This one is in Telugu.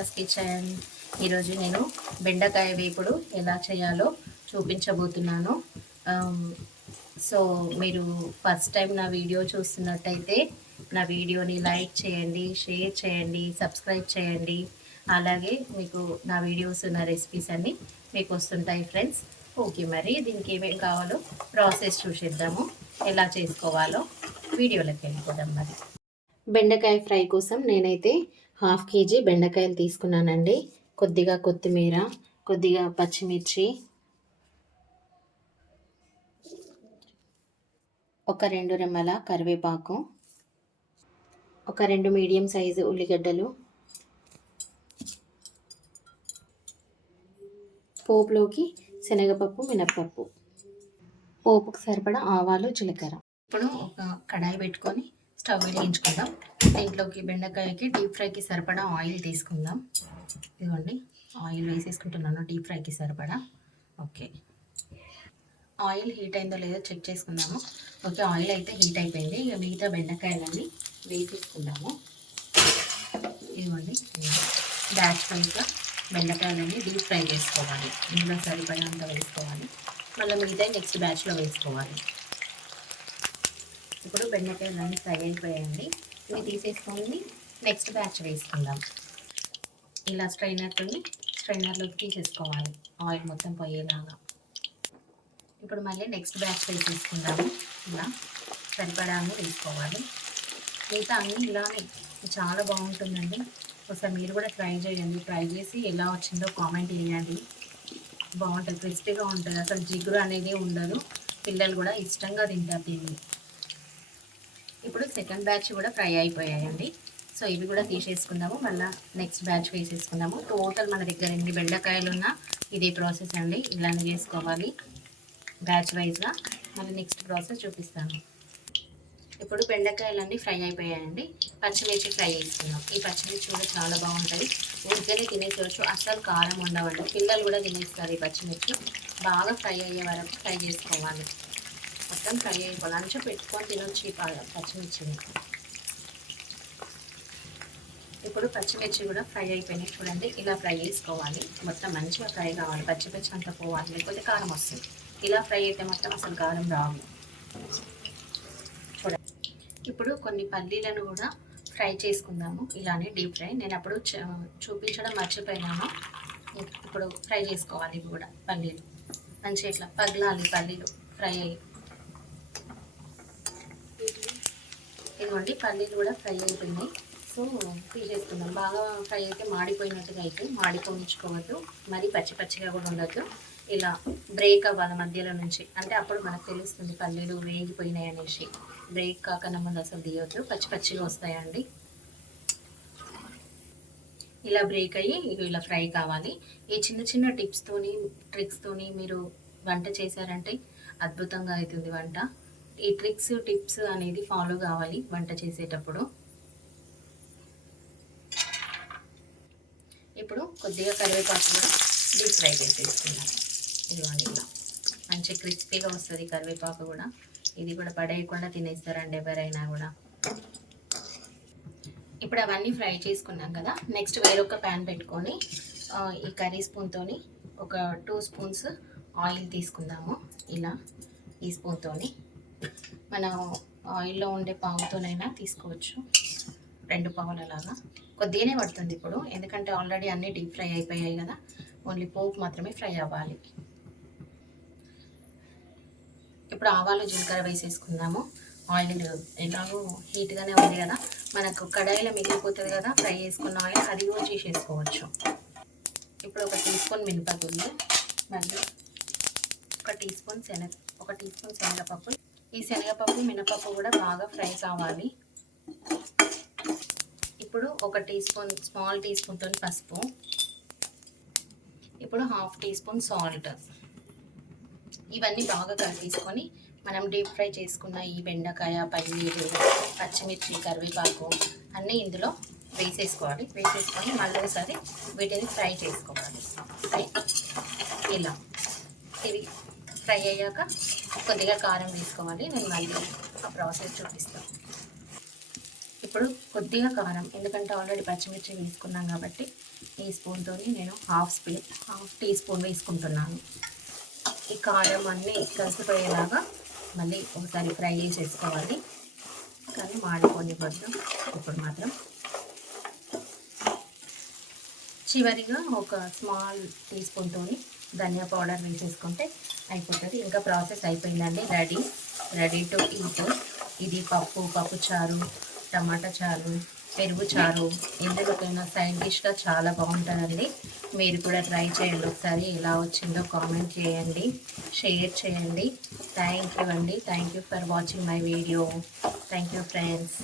శ్రీషాస్ కిచెన్ ఈరోజు నేను బెండకాయ వేపుడు ఎలా చేయాలో చూపించబోతున్నాను. Um, సో మీరు ఫస్ట్ టైం నా వీడియో చూస్తున్నట్టయితే నా వీడియోని లైక్ చేయండి షేర్ చేయండి సబ్స్క్రైబ్ చేయండి. అలాగే మీకు నా వీడియోస్ నా రెసిపీస్ అన్నీ మీకు వస్తుంటాయి ఫ్రెండ్స్ ఓకే మరి దీనికి ఏమేమి కావాలో ప్రాసెస్ చూసేద్దాము. ఎలా చేసుకోవాలో వీడియోలోకి వెళ్ళిపోదాం మరి. బెండకాయ ఫ్రై కోసం నేనైతే హాఫ్ కేజీ బెండకాయలు తీసుకున్నానండి. కొద్దిగా కొత్తిమీర కొద్దిగా పచ్చిమిర్చి ఒక రెండు రెమ్మల కరివేపాకు ఒక రెండు మీడియం సైజు ఉల్లిగడ్డలు పోపులోకి శనగపప్పు మినప్పప్పు. పోపుకు సరిపడా ఆవాలు జీలకర్ర. ఇప్పుడు ఒక కడాయి పెట్టుకొని స్టవ్ వెలిగించుకుందాం. దీంట్లోకి బెండకాయకి డీప్ ఫ్రైకి సరిపడా ఆయిల్ తీసుకుందాం. ఇదిగోండి ఆయిల్ వేసేసుకుంటున్నాను డీప్ ఫ్రైకి సరిపడా. ఓకే. ఆయిల్ హీట్ అయిందో లేదో చెక్ చేసుకుందాము. ఓకే ఆయిల్ అయితే హీట్ అయిపోయింది. ఇక మిగతా బెండకాయలన్నీ వేసేసుకుందాము. ఇదిగోండి బ్యాచ్ వైజ్గా బెండకాయలన్నీ డీప్ ఫ్రై చేసుకోవాలి. ఇందులో సరిపడంత వేసుకోవాలి. మళ్ళీ మిగతా నెక్స్ట్ బ్యాచ్లో వేసుకోవాలి. ఇప్పుడు బెండకాయలన్నీ ఫ్రై అయిపోయాయండి ఇవి తీసేసుకొని నెక్స్ట్ బ్యాచ్ వేసుకుందాం. ఇలా స్ట్రైనర్తోని స్ట్రైనర్లోకి తీసేసుకోవాలి. ఆయిల్ మొత్తం పోయేలాగా. ఇప్పుడు మళ్ళీ నెక్స్ట్ బ్యాచ్ వేసేసుకుందాము. ఇలా సరిపడాన్ని వేసుకోవాలి. మిగతా అన్నీ ఇలానే. చాలా బాగుంటుందండి. ఒకసారి మీరు కూడా ట్రై చేయండి. ట్రై చేసి ఎలా వచ్చిందో కామెంట్ చేయండి. బాగుంటుంది క్రిస్పీగా ఉంటుంది. అసలు జిగురు అనేది ఉండదు. పిల్లలు కూడా ఇష్టంగా తింటారు దీన్ని. ఇప్పుడు సెకండ్ బ్యాచ్ కూడా ఫ్రై అయిపోయాయండి. సో ఇవి కూడా తీసేసుకుందాము. మళ్ళీ నెక్స్ట్ బ్యాచ్ వేసేసుకుందాము. టోటల్ మన దగ్గర ఎన్ని బెండకాయలు ఉన్నా ఇదే ప్రాసెస్ అండి. ఇలానే చేసుకోవాలి. బ్యాచ్ వైజ్గా మళ్ళీ నెక్స్ట్ ప్రాసెస్ చూపిస్తాను. ఇప్పుడు బెండకాయలన్నీ ఫ్రై అయిపోయాయండి. పచ్చిమిర్చి ఫ్రై చేసుకుందాం. ఈ పచ్చిమిర్చి కూడా చాలా బాగుంటుంది. ఊరికేనే తినేసేవచ్చు. అస్సలు కారం ఉండవండి. పిల్లలు కూడా తినేస్తారు ఈ పచ్చిమిర్చి. బాగా ఫ్రై అయ్యే వరకు ఫ్రై చేసుకోవాలి. మొత్తం ఫ్రై అయిపోవాలి అంచు పెట్టుకొని తినొచ్చు ఈ పచ్చిమిర్చిని ఇప్పుడు పచ్చిమిర్చి కూడా ఫ్రై అయిపోయినాయి చూడండి ఇలా ఫ్రై చేసుకోవాలి. మొత్తం మంచిగా ఫ్రై కావాలి పచ్చిమిర్చి అంతా పోవాలి లేకపోతే కారం వస్తుంది. ఇలా ఫ్రై అయితే మొత్తం అసలు కారం రావు చూడండి. ఇప్పుడు కొన్ని పల్లీలను కూడా ఫ్రై చేసుకుందాము. ఇలానే డీప్ ఫ్రై. నేను అప్పుడు చ- చూపించడం మర్చిపోయినాను. ఇప్పుడు ఫ్రై చేసుకోవాలి ఇవి కూడా పల్లీలు. మంచిగా ఇట్లా పగలాలి పల్లీలు ఫ్రై అయ్యి. ఇదిగోండి పల్లీలు కూడా ఫ్రై అయిపోయినాయి. సో తీసేసుకుందాం బాగా ఫ్రై అయితే మాడిపోయినట్టుగా అయితే మాడిపోయించుకోవద్దు మరి పచ్చి పచ్చిగా కూడా ఉండొద్దు. ఇలా బ్రేక్ అవ్వాలి మధ్యలో నుంచి. అంటే అప్పుడు మనకు తెలుస్తుంది పల్లీలు వేగిపోయినాయి అనేసి. బ్రేక్ కాకుండా ముందు అసలు తీయొద్దు. పచ్చి పచ్చిగా వస్తాయండి. ఇలా బ్రేక్ అయ్యి ఇలా ఫ్రై కావాలి. ఈ చిన్న చిన్న టిప్స్తోని ట్రిక్స్తోని మీరు వంట చేశారంటే అద్భుతంగా అవుతుంది వంట. ఈ ట్రిక్స్ టిప్స్ అనేది ఫాలో కావాలి వంట చేసేటప్పుడు. ఇప్పుడు కొద్దిగా కరివేపాకు కూడా డీప్ ఫ్రై చేసేసుకుందాం ఇదిగోండి ఇలా. మంచి క్రిస్పీగా వస్తుంది కరివేపాకు కూడా. ఇది కూడా పడేయకుండా తినేస్తారండి ఎవరైనా కూడా. ఇప్పుడు అవన్నీ ఫ్రై చేసుకున్నాం కదా. నెక్స్ట్ వేరొక ప్యాన్ పెట్టుకొని ఈ కర్రీ స్పూన్తోని ఒక టూ స్పూన్స్ ఆయిల్ తీసుకుందాము. ఇలా ఈ స్పూన్తోని మనం ఆయిల్లో ఉండే పావుతోనైనా తీసుకోవచ్చు. రెండు పావులు అలాగా కొద్దిగానే పడుతుంది ఇప్పుడు. ఎందుకంటే ఆల్రెడీ అన్నీ డీప్ ఫ్రై అయిపోయాయి కదా. ఓన్లీ పోపు మాత్రమే ఫ్రై అవ్వాలి. ఇప్పుడు ఆవాలు జీలకర్ర వేసేసుకుందాము. ఆయిల్ ఎలాగో హీట్గానే ఉంది కదా. మనకు కడాయిలో మిగిలిపోతుంది కదా. ఫ్రై చేసుకున్న ఆయిల్ అది కూడా చేసేసుకోవచ్చు. ఇప్పుడు ఒక టీ స్పూన్ మినపగుళ్ళు మరియు ఒక టీ స్పూన్ శనగ ఒక టీ స్పూన్ శనగపప్పు ఈ శనగపప్పు మినపప్పు కూడా బాగా ఫ్రై కావాలి. ఇప్పుడు ఒక టీ స్పూన్ స్మాల్ టీ స్పూన్తో పసుపు. ఇప్పుడు హాఫ్ టీ స్పూన్ సాల్ట్. ఇవన్నీ బాగా కలిపేసుకొని మనం డీప్ ఫ్రై చేసుకున్న ఈ బెండకాయ పన్నీరు పచ్చిమిర్చి కరివేపాకు అన్నీ ఇందులో వేసేసుకోవాలి. వేసేసుకొని మళ్ళీ ఒకసారి వీటిని ఫ్రై చేసుకోవాలి. ఇలా. ఇవి ఫ్రై అయ్యాక కొద్దిగా కారం వేసుకోవాలి. నేను మళ్ళీ ఆ ప్రాసెస్ చూపిస్తాను. ఇప్పుడు కొద్దిగా కారం ఎందుకంటే ఆల్రెడీ పచ్చిమిర్చి వేసుకున్నాం కాబట్టి ఈ స్పూన్తో నేను half spoon half tea spoon వేసుకుంటున్నాను. ఈ కారం అన్నీ కలిసిపోయేలాగా మళ్ళీ ఒకసారి ఫ్రై చేసేసుకోవాలి. కానీ మాడిపోనివ్వద్దు ఇప్పుడు మాత్రం. చివరిగా ఒక స్మాల్ టీ స్పూన్తో ధనియా పౌడర్ వేసేసుకుంటే అయిపోతుంది. ఇంకా ప్రాసెస్ అయిపోయిందండి. రెడీ. Ready to eat. ఇది పప్పు పప్పు చారు టమాటా చారు పెరుగు చారు. ఎందుకైనా సైడ్ డిష్గా చాలా బాగుంటుందండి. మీరు కూడా ట్రై చేయండి. ఒకసారి ఎలా వచ్చిందో కామెంట్ చేయండి. షేర్ చేయండి. థ్యాంక్ యూ అండి. Thank you for watching my video. Thank you friends.